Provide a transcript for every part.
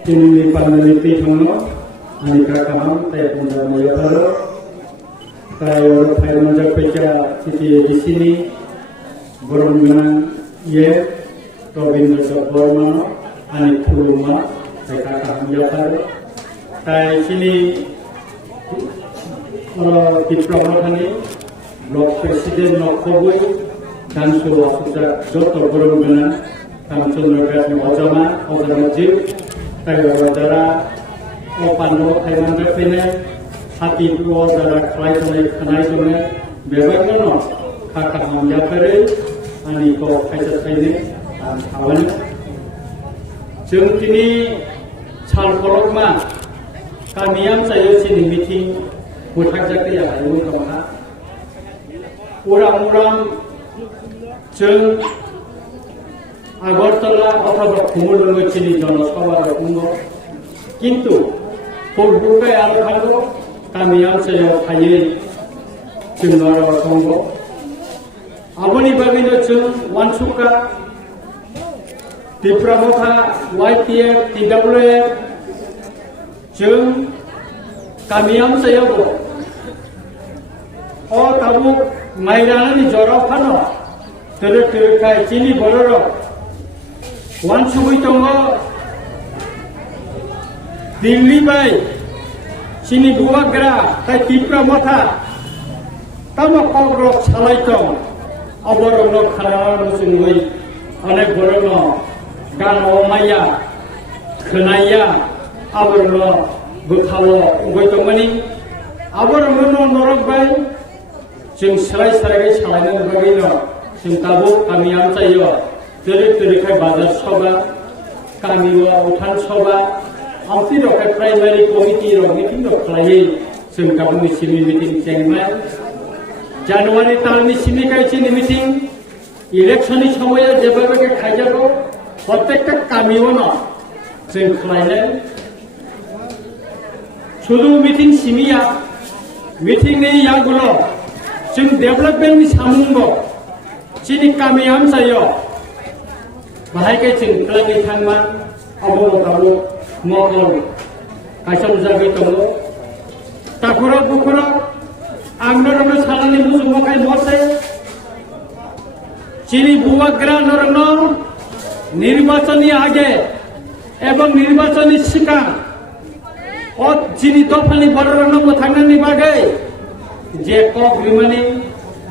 Ini paneliti hango anika kamam tay punda mayotaro tay orang tay manjak peca titi di sini borongna ye Robin Bormano anik puluma tay kakak mayotaro tay sini diplomati Lok Presiden Lok Kobui dan Suruh Sudara Joto Borongna Kamsun Negara Ojama Jil Kaya wadara Opano Taiwan Repine Hati dua wadara Klaitone Kanaitone Bebagono Kakak Menjapere Aniko Kaisat Kaine Awan Jeng kini Chal Kolokma Kamiam saya sini meeting Butak Jakriya Ayu Kamaha Urang-urang Jeng Agartala অথবা কুমুর চিনি জনসভার কুমো কিন্তু পূর্বকে আরো ভালো কামি অঞ্চলেও থাইয়ে চিন্নর সঙ্গ আবনি বাবিনো চুন ওয়ানসুকা ত্রিপুরামুখা YPF TWF চুন কামি অঞ্চলেও ও তাবু মাইরানি জরফানো তেরে তেরে চিনি বড়র Wan Subui Tongo Dilli Bai Sini Buagra Tai Tipra Motha Tama Kogrok Salaitong Aborong Kharawan Musungui Anek Borono Gano Maya Khenaya Aborong Bukhawo Ugoitongmani Aborong Norok Bai Jeng Selai Sarai Salainan Bagino Jeng Tabu Kami Amcayo Terik-terik bazar soba, kami utan soba, amti rokai primary committee rok meeting rok kelai, sengkabu misimi meeting cengmai. Januari tahun misimi kai cini meeting, election ini semuanya jebak ke kaja rok, protek kami wono, seng kelai. Sudah meeting simia, meeting ini yang gulo, seng development ni samungo, cini kami am sayo. Bahaya cing kelangi tangman abol kalu ngokol kasam jaga tolo takura bukura angner salani musuh mokai mose chini buagra norno নির্বাচনী আগে এবং নির্বাচনী শিকা ও যিনি দফানি বড়রন থাকনানি বাগে যে cock বিমানি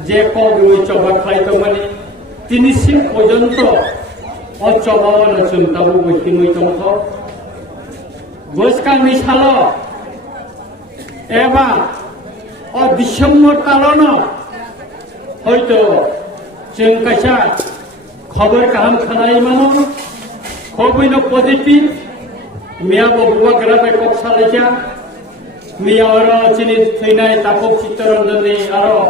যে cock ওই চবা খাইতমানি তিনি সিং পর্যন্ত অচবাওয়ান চিন্তাবু বৈকিমৈ তংথ গোসকা মিশাল এবা ও ডিসেম্বর কালন হয়তো जों कायसा खबर गाहाम खोनायो मानो खबैनो पजिटिभ मिया बबुवा ग्राबाय कक सालायजा मिया आरो चिनि थैनाय तापक चित्तरन्जननि आरो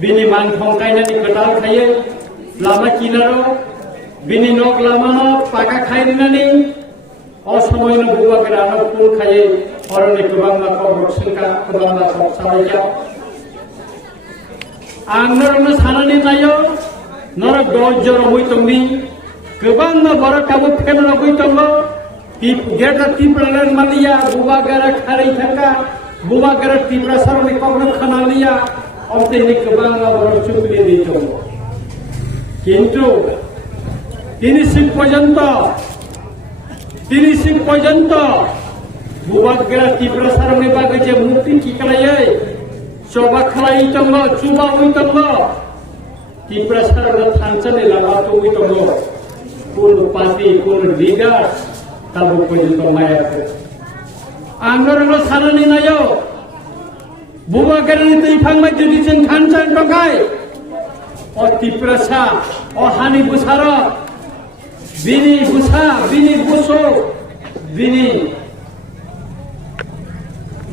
बिनि मानथं गायनायनि खोथाल थायो लामा किनारो बिनि नक लामानो पाका खायरिनानै असमयनो बुवा ग्रानो पुल खायो अरनि गोबां माखौ रक्संका गोबां माखौ सालायजा आंनो सानानै नायो नरक दजर होई तंनि गोबां बरक काबु फेमन होई तंगो गेटा तिप्रालन मालिया बुबागारा खारै थाका बुबागारा तिप्रा सरनि कग्न खानालिया अबतेनि गोबां बरक चुकलि दै तंगो किन्तु तिनिसिम पर्यन्त बुबागारा तिप्रा सरनि बागै जे मुक्ति किकलायै coba kelai tonggo, coba ui tonggo, tipra sarana thancane lama to ui tonggo, pun pati pun leaders, tabu pun tongmaya ko. Anggaran sarani nayo, buwa garan itu ipang mai jadi jen khancan tongkai, o tipra sa, o hani busara, bini busa, bini buso, bini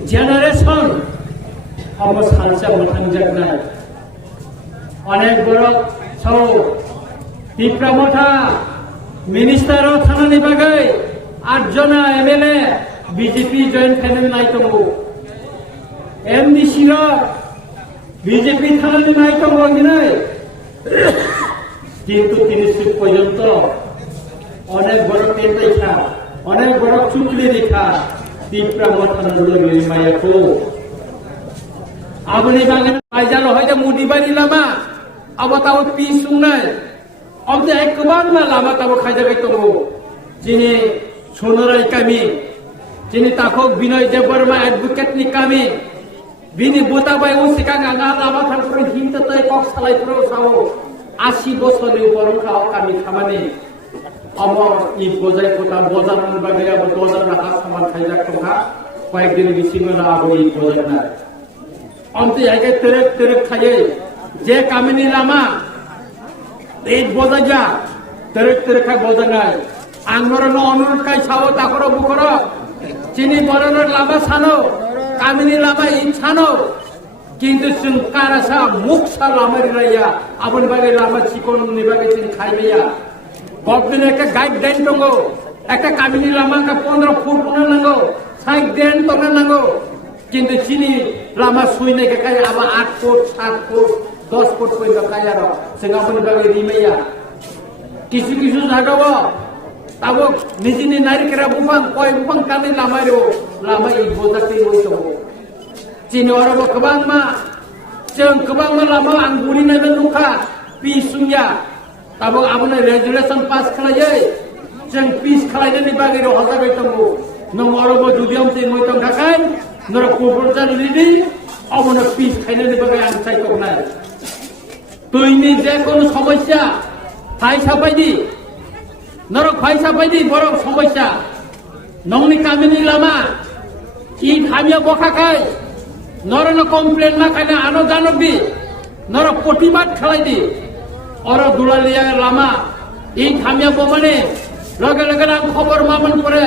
generation. Amo salsa mathangjak nai onek borok sau tipra motha minister o thanani bagai 8 jona MLA BJP join family nai tongo MDC ro BJP thanani nai tongo nai কিন্তু 30 পর্যন্ত অনেক বড় পেপাইছা অনেক বড় চুকলি রেখা তীব্রা মথানগুলো মায়াকো abani bangan ajar hoy da mudi bari lama abo taw pi sungnai amte ekbang na lama taw khaja gai to jini sonorai kami jini takok binoy deborma advocate ni kami bini bota bai o sikang anga lama thang pro hinta tai kok salai pro sao 80 বছর ni upor khao kami khamani amo I bojai kota bozar ni bagai abo bozar na has saman khaja kha কয়েকদিন বেশি না abo I bojai na অন্তে আগে তেরে খাইয়ে যে কামিনী লামা এই বোঝা যা তেরে খাই বোঝা নাই আঙ্গর অনুরোধ খাই ছাও তাকর বুকর চিনি বরণের লামা ছানো কামিনী লামা ইচ্ছানো কিন্তু সুন কারাসা মুখসা লামারি রাইয়া আপন বাগে লামা চিকন নিবাগে চিন খাইবেয়া গভর্নমেন্ট একটা গাইডলাইন দঙ্গো একটা কামিনী লামা 15 ফুট নাঙ্গো সাইড দেন তোমরা নাঙ্গো কিন্তু চিনি লামা সুইনে কাই আবা 8 ফুট 7 ফুট 10 ফুট পর্যন্ত কায়ার সেঙ্গাপনি বাগে রিমাইয়া কিছু কিছু জায়গাও তাবো নিজিনি নারীকেরা বুবাং কয় বুবাং কানে লামাইরো লামাই বোজাতে হইতো চিনি অরব কবাং মা जों गोबां लामा आं बुरिनानै नुखा पिस सुनिया ताबो आबने रेजुलेशन पास खालायै जों पिस खालायनायनि बागै हजाबाय दंगो नों अरब जुदियाम ते मोय दं थाखाय नर प्रपोजाल लिदि अबने पिस खायनायनि बागै आं सायख'नाय तैनि जे कोन समस्या फायसा बायदि नर फायसा बायदि बर समस्या नंनि कामिनि लामा इ खामिया बखाखाय नरन कमप्लेन ना खाने आनो जानबी नर प्रतिबाद खालायदि और दुलालिया लामा इ खामिया बमाने लगे लगे आं खबर मामन परे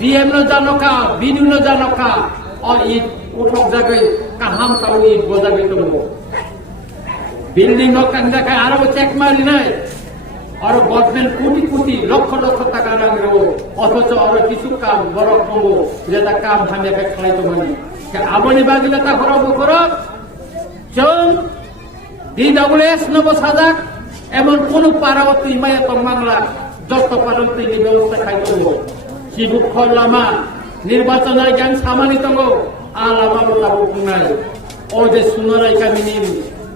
डीएम न जानका बिनु न जानका और इ उठक जागै काहाम ताउ इ बजागै दंगो बिल्डिंग न कांजाखाय आरो चेक मारिनाय और गवर्नमेंट कोटी कोटी लक्ष लक्ष टाका नांगौ अथच और किछु काम बरक दंगो जेता काम खामियाखै खालायदोंमोन आबनि बागिला ता खराब खराब जों DWS नबो साजाक एमन कोन पारावती माया तंबांगला जत पारंती नि व्यवस्था खायदोंगो सिबुख लामा निर्वाचनाय गान सामानि दंगो आ लामा बताबो बुंनाय ओ जे सुनराय कामिनि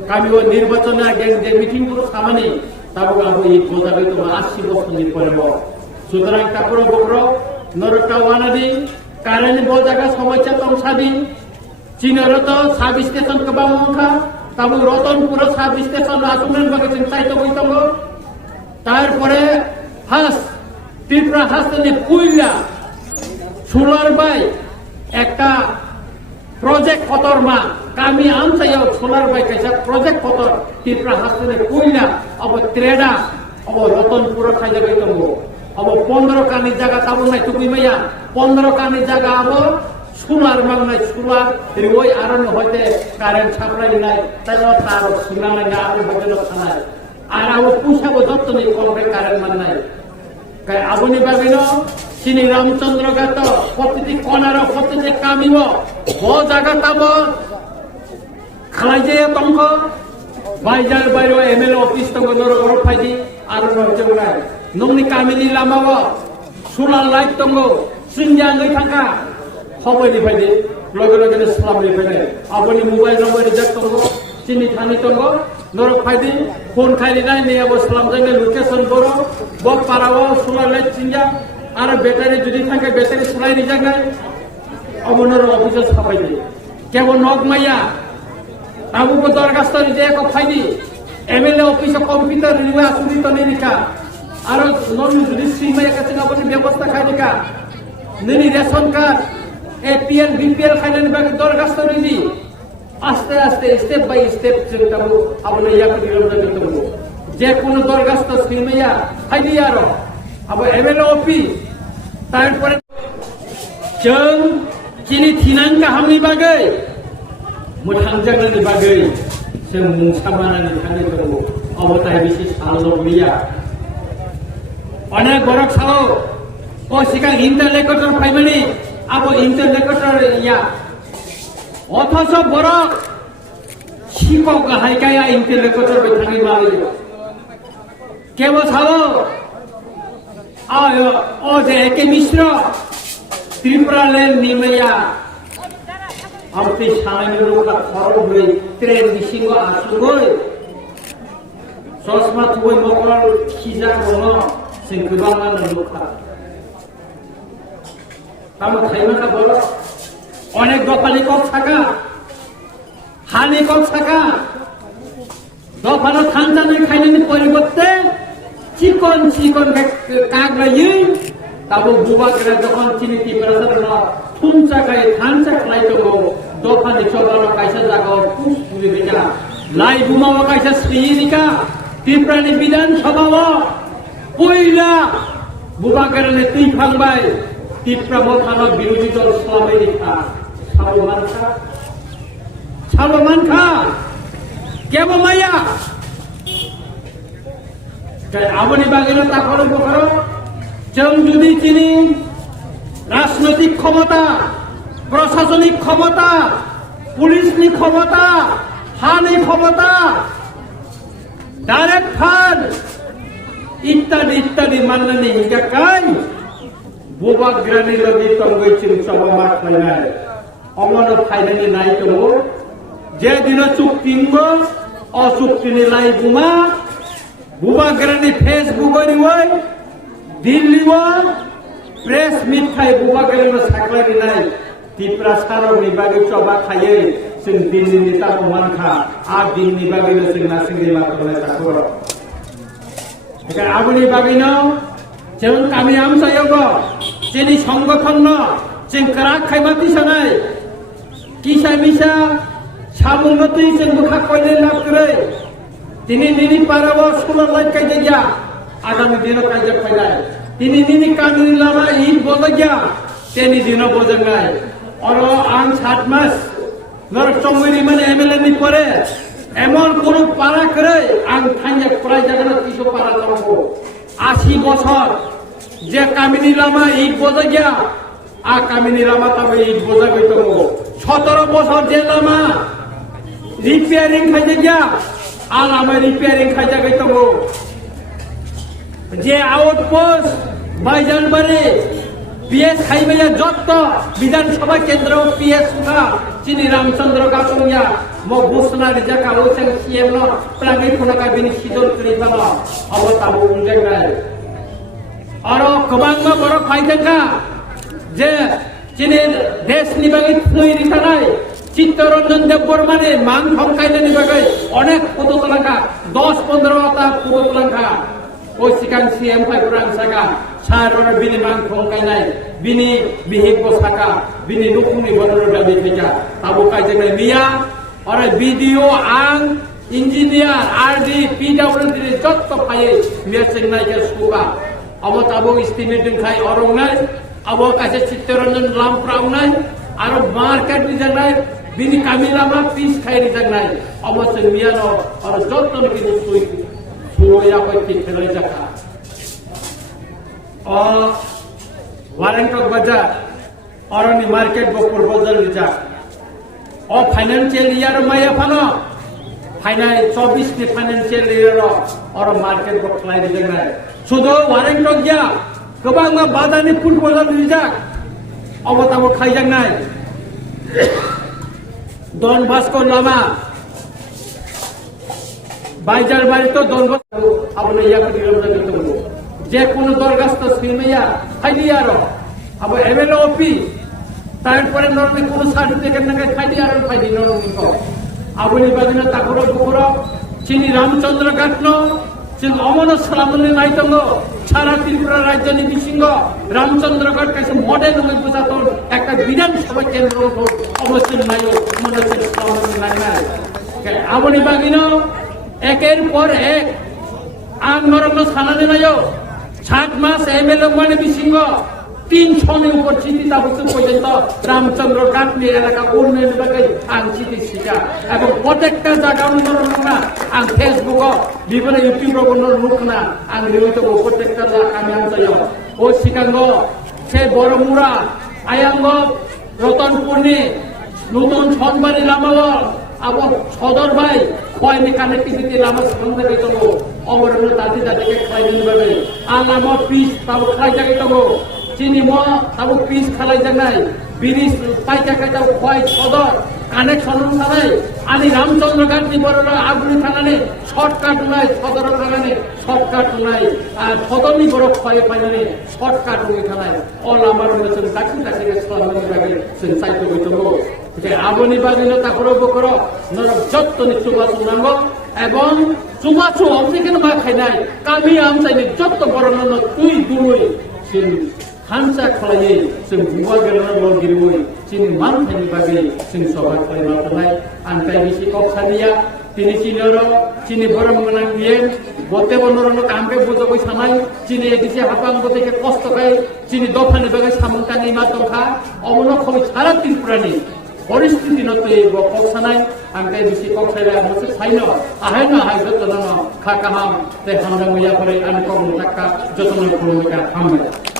कामिओ निर्वाचनाय गान जे मिटिं पुरो सामानि ताबो आबो इ बोजाबै तो 80 বছরनि পরেও সুতরাং তাপর বকর নরটা ওয়ানাদি কারণ बोजागा समस्या तंसादी चीनरत साब स्टेशन कबा मुखा ताबो रतनपुर साब स्टेशन आसुमेन बागे चिंताइतो बइतंगो तारपरे हास ত্রিপুরা হাসনে কুইলা সোলার বাই একটা প্রজেক্ট কতরমা কামি আমসায় সোলার বাই কাইসা প্রজেক্ট কতর ত্রিপুরা হাসনে কুইলা अब त्रेडा अब रतनपुर खाइजा गइतंगो अब 15 कानि जागा ताबो नाय तुकुइ माया 15 कानि जागा अब सोलार मांगनाय सोलार रिवय आरन हयते कारेन्ट साप्लाय नाय ताइनो तार सुनानाय ना आरो हयते थानाय आर अब पुसाबो जत्तनि कमरे कारेन्ट माननाय काय आबनि बागैनो सिनि रामचंद्र गात प्रति कोनार प्रति कामिव ब जागा ताबो खालायजे तंगो बाइजार बायरो एमएलए अफिस तंगो नर गरब फायदि आरो नजोंनाय नंनि कामिनि लामाव सोलार लाइट तंगो सिंजाङै थांगा खबरनि फायदि लगे लगे सालामनि फायदि आबनि मोबाइल नम्बर रिजार्भ तंगो सिनि थानि तंगो नर फायदि फोन खालिनाय नेयाबो सालामजाङै लोकेशन बरो ब पाराव सोलार लाइट सिंजा आरो बेटारि जुदि थांगा बेटारि सलाय रिजाङै अबनर अफिस साबायदि केबो नग माया ताबो दरखास्त जे को फायदि एमएलए अफिस कम्पिउटार रिवा सुनि तने निका आरो नन जुदि सीमाया काছে गाबनि व्यवस्था खायनिका ननि रेशन कार्ड एपीएल बीपीएल खायनि बागै दरखास्त रिदि आस्ते आस्ते स्टेप बाय स्टेप जों ताबो आबनो याक दिलम जागोन जे कोन दरखास्त सीमाया फायदि आरो अब एमएलए अफिस तारपरे जों जिनि थिनां गाहामनि बागै मोथांजांनि बागै जों मुंसामानानै थानो दंगो अबताय बिसि साल गैया अनेक बरक सालो ओ सिका इन्टेलेक्चुअल फाइमानि आबो इन्टेलेक्चुअल या अथच बरक सिको गाहायकाया इन्टेलेक्चुअल बिथांनि मालि केबो सालो 어제 에케 미스러 트리프라렌 니메야 아무튼 사람으로가 걸어보이 트렌 미신 거 아시고 소스마 투고이 먹을 키자고는 생그방만 놓다 তারপর খাইমাটা বলো অনেক দফালি কক থাকা হানি কক থাকা দফানো থানতানি খাইনি পরিবর্তে চিকন চিকন কাগলাই তাবো বুবাগরা যখন চিনি টিপরাসার থুমচা খাই থানচা খাই তো দফানি চবানো কাইসা জাগাও পুস পুরি বেজা লাই বুমাও কাইসা শ্রীনিকা ত্রিপুরানি বিধানসভা পয়লা বুবাগরানে তুই ফাংবাই ত্রিপুরা মথানো বিরোধী দল সবাইকা সালমান খা কেমন মাইয়া আবনি বাগিনা তা করো করো जों जुदि चिनी राजनैतिक क्षमता प्रशासनिक क्षमता पुलिसनि क्षमता हानि क्षमता डायरेक्ट फान्ड इत्यादि इत्यादि माननानै हिंगाखाय बुबाग्रानि लगे तंगै चिंसाबा माखायनाय अमनो फायनानि नाय दङ जे दिन चुक्तिंबो अचुक्तिनि लाई बुमा बुबाग्रानि फेसबुक ओरैवै दिल्ली प्रेस मिट खाय बुबाग्रानि साख्लानि नाय त्रिपुरा सारनि बागै चबा खायै जों दिल्लीनि तापमानखा आ दिननि बागैनो जों नासिंगै माखौनाय साखर एखाने आबुनि बागैनो जों गामि आमसायावबो जोंनि संगठन जों क्राक खायमाति सानाय किसा मिसा सामुंगति जों बुखा कयले लाबग्रै दिनै दिनै पाराव सोलार लाइट कायजाया आगामी दिनाव कायजा फैनाय दिनै दिनै कामिनि लामा ईद बजाया तेनि दिनाव बजानाय और आं 7 मास नरचंगुरि माने एमएलए नि परे एमन कोन पारा करे आं थांजा प्राय जागाना 300 पारा दंगो 80 বছর যে কামিনী লামা ईद बजाया आ कामिनी लामा तबे ईद बजाबै दंगो 17 বছর যে লাमा रिपेयरिंग खायजाया आ लामा रिपेयरिंग खायजाबै दंगो जे आउटपोस्ट बाइजानबारी पीएस खाइबाया जत्त विधानसभा केंद्र पीएस का चिनी रामचंद्र गासंगिया म घोषणानि जाका ओसें सीएम न प्रांगै फुनाका बिनि सिदर करिबाला अबताबो उनजाय आरो गोबांमा बर' फायजांगा जे चिनि देशनि बागै थुइरि थानाय चित्तरंजन देबबर्मानि मान धमकायनायनि बागै अनेक फटो तलांगा 10-15टा फटो तलांगा ओ सिगां सीएम फाइब्रां सागा सारना बिनि मान धमकायनाय बिनि बिहेव साका बिनि नखुनि बरनो दाबि फैजा आबो कायजानाय मिया आरो भिडिअ आं इंजिनियर आरडी पीडब्ल्यूडी जत्त फायै मेसेंनाय के सुबा अब ताबो इस्टिमेट दोंखाय अरंनाय अब कासे चित्तरंजन लामप्रावनाय आरो मार्केट निजानाय बिनि कामिलामा पिस खायरि जानाय अब जों मियानो आरो जत्त बिनि सुया बायदि खेलाय जाका वारेंटक बाजार अरनि मार्केट बकुर बाजार जा ओ फाइनेंशियल ईयर माया फानो फाइनाय 24 नि फाइनेंशियल ईयर और मार्केट बखलाय दिनाय सुदो वारेंटक या गोबां बाजारनि फुल बाजार दिजा अबताबो खायजांनाय डन बास्को लामा बाइजार बारी तो डन बास्को आपने याक दिरम जागो जे कोनो दरगास्त सिलमेया खायदि आरो अब एमएलए ओपी तारपरे नरनि कोनो सार्टिफिकेट नागाय खायदि आरो फायदि नरनिखौ आबुनि बादिना ताखरो बुखरो चिनि रामचंद्र गाटनो जों अमन सालामनि नायदोंगो सारा त्रिपुरा राज्यनि बिसिंग रामचंद्रगढ़ कासे मडेल होय बुझातो একটা বিধানসভা কেন্দ্র অবশ্যই নাইও মনসের সালামনি নাইনাই আবনি বাগিনো একের পর এক আং নরম সানানি নাইও 7 মাস এমএলএ মানে বিসিংহ 300 नि ऊपर चिठी ताबसो পর্যন্ত রামচন্দ্র গাটনি এলাকা উন্নয়ন বাগৈ আং চিঠি শিকা এবং প্রত্যেকটা জায়গা উন্নয়ন না আং ফেসবুক বিভিন্ন ইউটিউব নুকনা আং নিয়মিত প্রত্যেকটা জায়গা আমি আনতায়ো ও শিকাঙ্গ সে বড়মুড়া আয়াঙ্গ রতনপুরনি নতুন সনবাড়ি লামাও আবো সদর ভাই খয়নি কানেক্টিভিটি লামা সুন্দর জায়গায় তবো অবরণ তাদের যাদেরকে খাইনি ভাবে আলামা পিস তাও খাই জায়গায় তবো চিনি ম তাও পিস খালাই জায়গায় ব্রিজ পাইকা খাইতাও খয় সদর কানেকশন থানায় আনি রামচন্দ্র গান্ধী বড় আগুনি থানানে শর্টকাট নাই সদর থানানে শর্টকাট নাই আর সদরই বড় খয়ে পাইনে শর্টকাট ওই থানায় অল আমার মধ্যে চাকরি চাকরি সরকারি ভাবে চাইতে হইতো যে আগুনি বাজিনো তা করব করো নরক যত্ন নিচুবা শুনাঙ্গ এবং চুমাচু অমনিকেন মা খাই নাই কামি আম চাইনি যত বড় নন তুই দুই সিন হানসা খালাইয়ে जों बुवा गेलेनो लगिरबोय चिनि मान थाइनि बागै जों सभा खालामना थानाय आनकाय बिसि कक्सानिया तिनि चिनर चिनि बरम गोनां बिये गते बनरनो कामके बुजोबै सानाय चिनि एदिसे हाबां गतेके कष्ट खाय चिनि दफानि बागै सामंतानि मा दंखा अमनो खबै सारा त्रिपुरानि परिस्थिति नतै कक्सानाय आनकाय बिसि कक्सायला मोसे साइनो आहायनो आहाय जतन खा काहाम ते हामरा मैया परे आन कम थाका जतन खुलुमका हामबाय